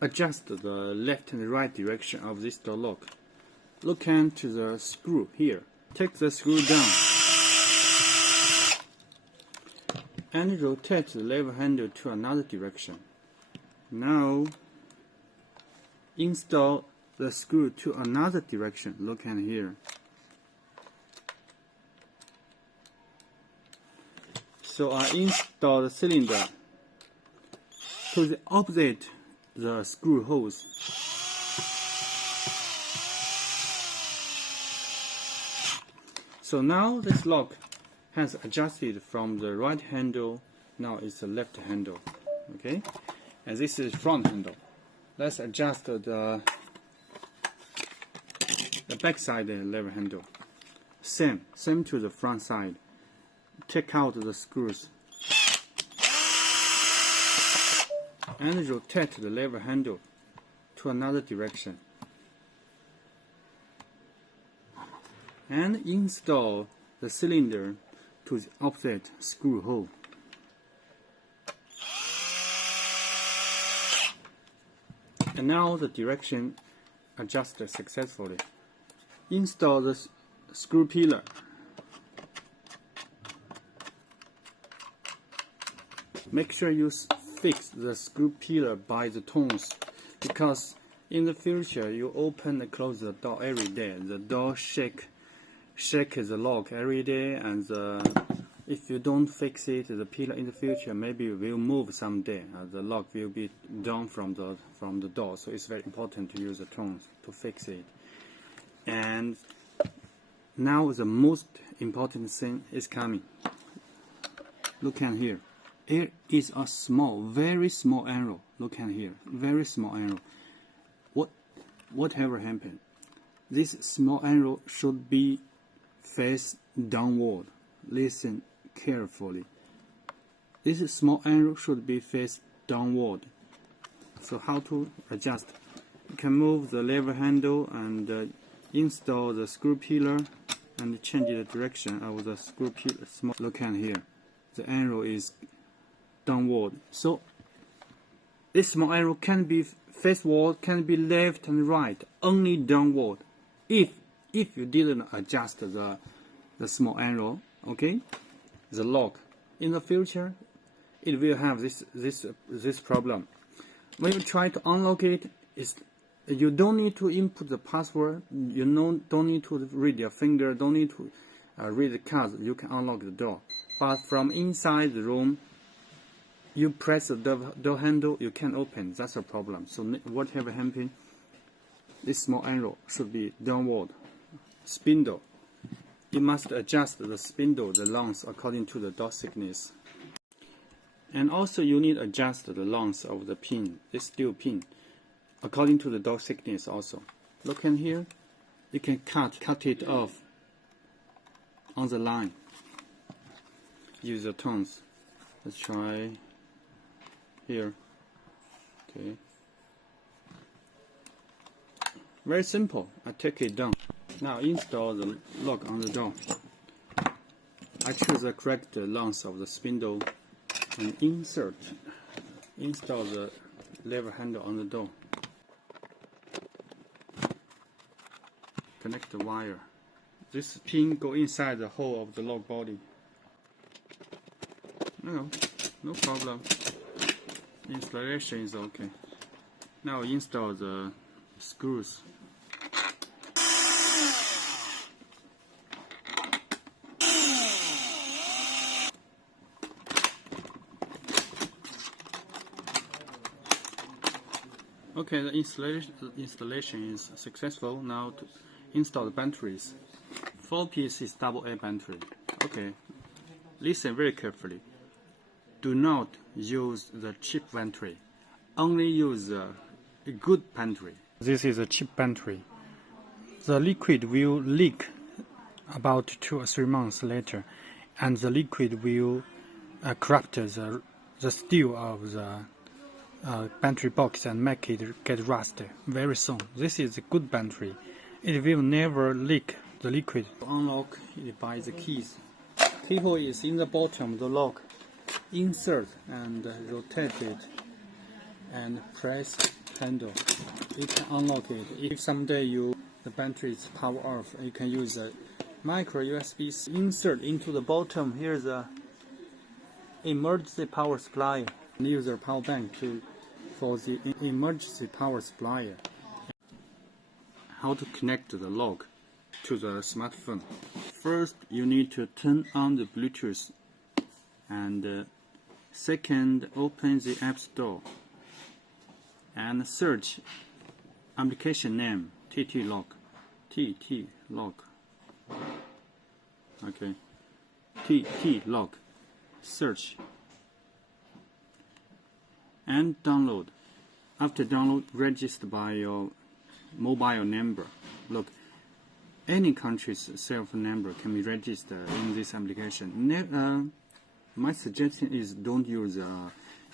adjust the left and right direction of this door lock. Look into the screw here. Take the screw down and rotate the lever handle to another direction. Now install the screw to another direction. Look at here. So I install the cylinder to the opposite the screw holes. So now this lock has adjusted from the right handle, now it's the left handle. Okay, and this is front handle. Let's adjust the back side lever handle. Same to the front side. Take out the screws and rotate the lever handle to another direction and install the cylinder to the opposite screw hole. And now the direction adjusted successfully. Install the screw pillar. Make sure you fix the screw pillar by the tongs, because in the future you open and close the door every day. The door shake the lock every day, and if you don't fix it, the pillar in the future maybe will move someday. The lock will be down from the door. So it's very important to use the tongs to fix it. And now the most important thing is coming. Look at here. Here is a very small arrow. Look at here, very small arrow. Whatever happened, this small arrow should be face downward. Listen carefully. This small arrow should be face downward. So how to adjust? You can move the lever handle and install the screw pillar and change the direction of the screw pillar. Look at here, the arrow is downward. So this small arrow can be faceward, can be left and right, only downward. If you didn't adjust the small arrow, okay, the lock in the future it will have this problem. When you try to unlock it, you don't need to input the password. You don't need to read your finger. Don't need to read the cards. You can unlock the door. But from inside the room, you press the door handle, you can't open. That's a problem. So whatever happens, this small arrow should be downward. Spindle. You must adjust the spindle, the length, according to the door thickness. And also you need to adjust the length of the pin, this steel pin, according to the door thickness also. Look in here. You can cut it off on the line. Use the tongs. Let's try here. Okay. Very simple. I take it down. Now install the lock on the door. I choose the correct length of the spindle and install the lever handle on the door. Connect the wire. This pin go inside the hole of the lock body. No problem. Installation is okay. Now install the screws. Okay, the installation is successful. Now to install the batteries. 4-piece is AA battery. Okay, listen very carefully. Do not use the cheap battery. Only use a good battery. This is a cheap battery. The liquid will leak about 2 or 3 months later, and the liquid will corrupt the steel of the battery box and make it get rusted very soon. This is a good battery. It will never leak the liquid. Unlock it by the keys. Keyhole is in the bottom of the lock. Insert and rotate it and press handle. You can unlock it. If someday the battery is power off, you can use a micro USB insert into the bottom. Here's a emergency power supply. Use a power bank for the emergency power supply. How to connect the lock to the smartphone? First, you need to turn on the Bluetooth, and second, open the App Store and search application name TTLock. TTLock. Okay. TTLock. Search and download. After download, register by your mobile number. Look, any country's cell phone number can be registered in this application. My suggestion is don't use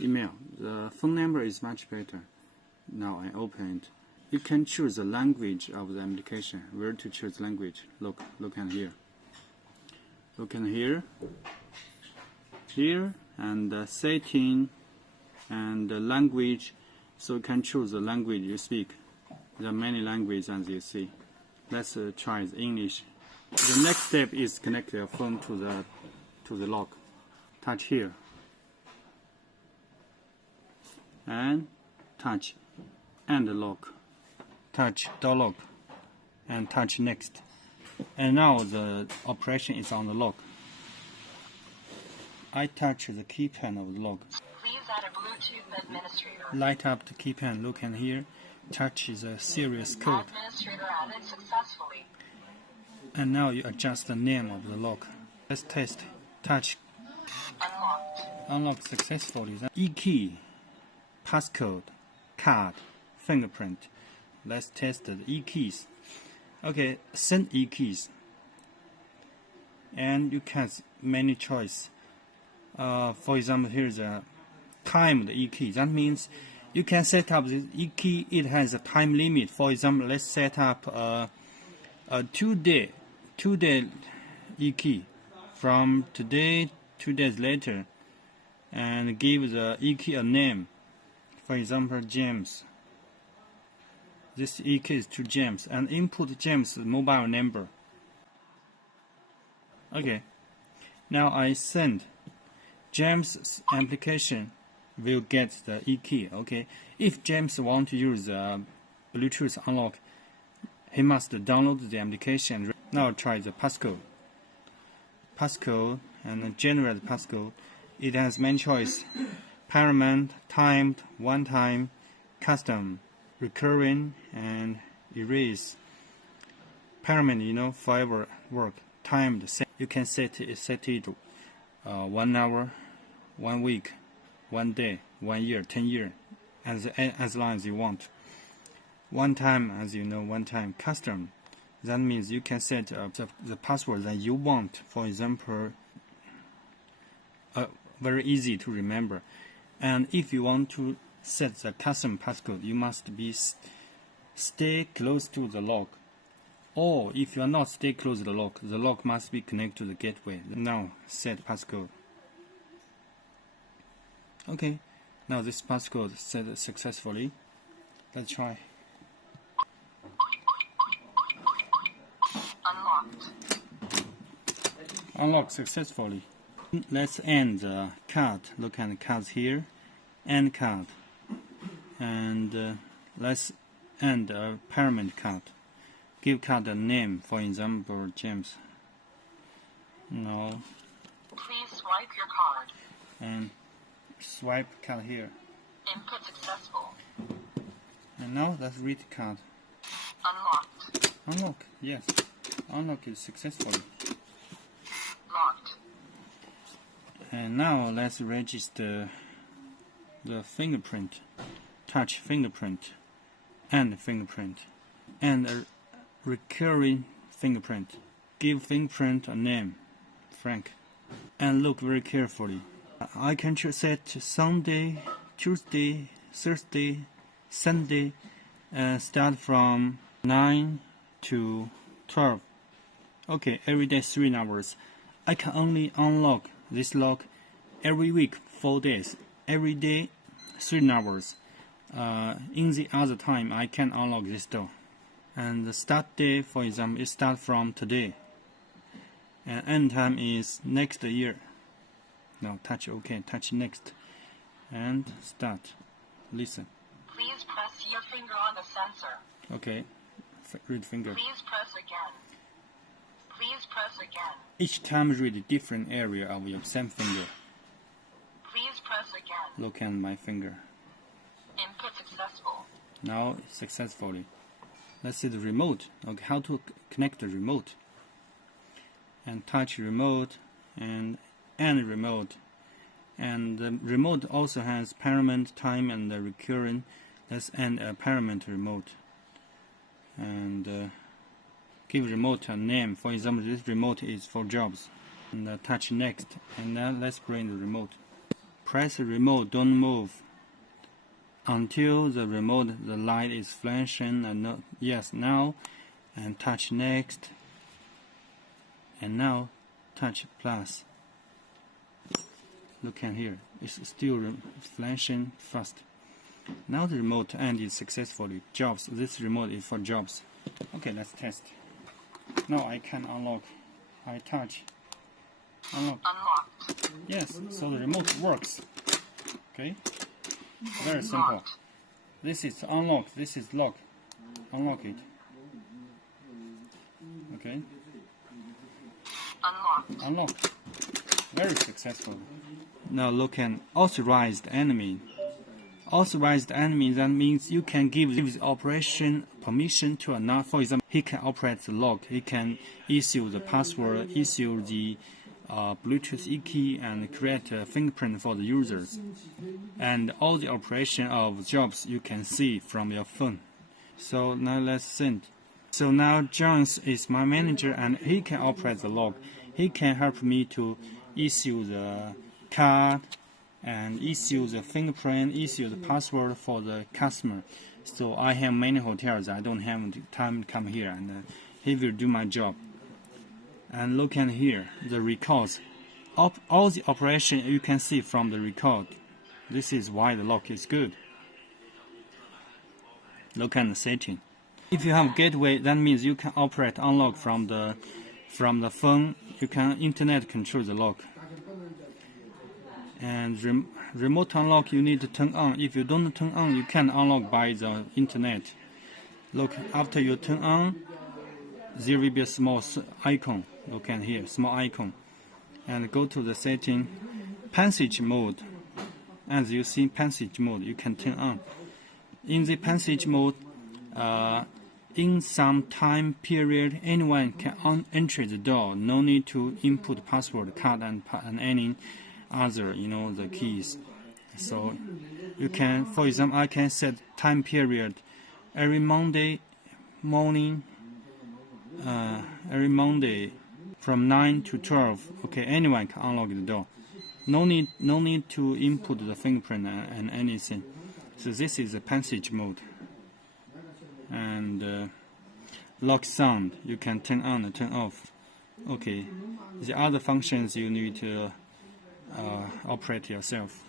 email. The phone number is much better. Now I open it. You can choose the language of the application. Where to choose language? Look at here. Look at here. Here and setting and language. So you can choose the language you speak. There are many languages as you see. Let's try the English. The next step is connect your phone to the lock. Touch here and touch and lock. Touch door lock and touch next. And now the operation is on the lock. I touch the keypad of the lock. Please add a Bluetooth administrator. Light up the keypad. Look in here. Touch the serious code. Administrator added successfully. And now you adjust the name of the lock. Let's test. Touch. Unlocked. Unlock successfully. E-key, passcode, card, fingerprint. Let's test the E-keys. Okay, send E-keys. And you can many choice. For example, here's a timed E-key. That means you can set up the E-key. It has a time limit. For example, let's set up a 2-day E-key from today 2 days later, and give the E-key a name. For example, James. This E-key is to James, and input James' mobile number. Okay. Now I send. James' application will get the E-key. Okay. If James want to use Bluetooth unlock, he must download the application. Now try the passcode. Passcode and generate passcode. It has many choice: permanent, timed, one time, custom, recurring, and erase. Permanent, forever work. Timed, you can set it 1 hour, 1 week, 1 day, 1 year, 10 years, as long as you want. One time, as you know, one time. Custom, that means you can set the password that you want. For example, very easy to remember. And if you want to set the custom passcode, you must stay close to the lock. Or if you are not stay close to the lock must be connected to the gateway. Now set passcode. Okay, now this passcode set successfully. Let's try. Unlocked successfully. Let's end the card. Look at the cards here. End card. And let's end a permanent card. Give card a name, for example, James. No. Please swipe your card. And swipe card here. Input successful. And now let's read the card. Unlocked. Unlock, yes. Unlock is successfully. Locked. And now let's register the fingerprint. Touch fingerprint and fingerprint. And a recurring fingerprint. Give fingerprint a name, Frank. And look very carefully. I can set Sunday, Tuesday, Thursday, Sunday, start from 9 to 12. Okay, every day 3 hours. I can only unlock this lock every week 4 days. Every day 3 hours. in the other time I can unlock this door. And the start day, for example, it start from today. And end time is next year. Now touch OK, touch next. And start. Listen. Please press your finger on the sensor. OK. Read finger. Please press again. Please press again. Each time read a different area of your same finger. Please press again. Look at my finger. Input successful. Now successfully. Let's see the remote. Okay, how to connect the remote. And touch remote and remote. And the remote also has permanent time and the recurring. Let's end a permanent remote. And give remote a name. For example, this remote is for jobs. And touch next. And now let's bring the remote. Press the remote, don't move until the light is flashing. And yes, now. And touch next. And now touch plus. Look at here, it's still flashing fast. Now the remote ended successfully. Jobs, this remote is for jobs. Okay, let's test. Now I can unlock. I touch. Unlock. Unlocked. Yes, so the remote works. Okay, very simple. This is unlock, this is lock. Unlock it. Okay. Unlocked. Unlocked. Very successful. Now look at authorized enemy. Authorized enemy, that means you can give the operation permission to another. For example, he can operate the lock, he can issue the password, issue the Bluetooth e-key, and create a fingerprint for the users. And all the operation of jobs you can see from your phone. So now let's send. So now John is my manager and he can operate the lock. He can help me to issue the card and issue the fingerprint, issue the password for the customer. So I have many hotels, I don't have time to come here, and he will do my job. And look at here, the records. All the operation you can see from the record. This is why the lock is good. Look at the setting. If you have gateway, that means you can operate unlock from the phone. You can internet control the lock. And remote unlock you need to turn on. If you don't turn on, you can unlock by the internet. Look, after you turn on, there will be a small icon. Look at here, small icon. And go to the setting, passage mode. As you see, passage mode, you can turn on. In the passage mode, in some time period, anyone can enter the door. No need to input password, card, and any other, the keys. So you can, for example, I can set time period every Monday morning, every Monday from 9 to 12. Okay, anyone can unlock the door. No need to input the fingerprint and anything. So this is the passage mode. And lock sound, you can turn on and turn off. Okay, the other functions you need to operate yourself.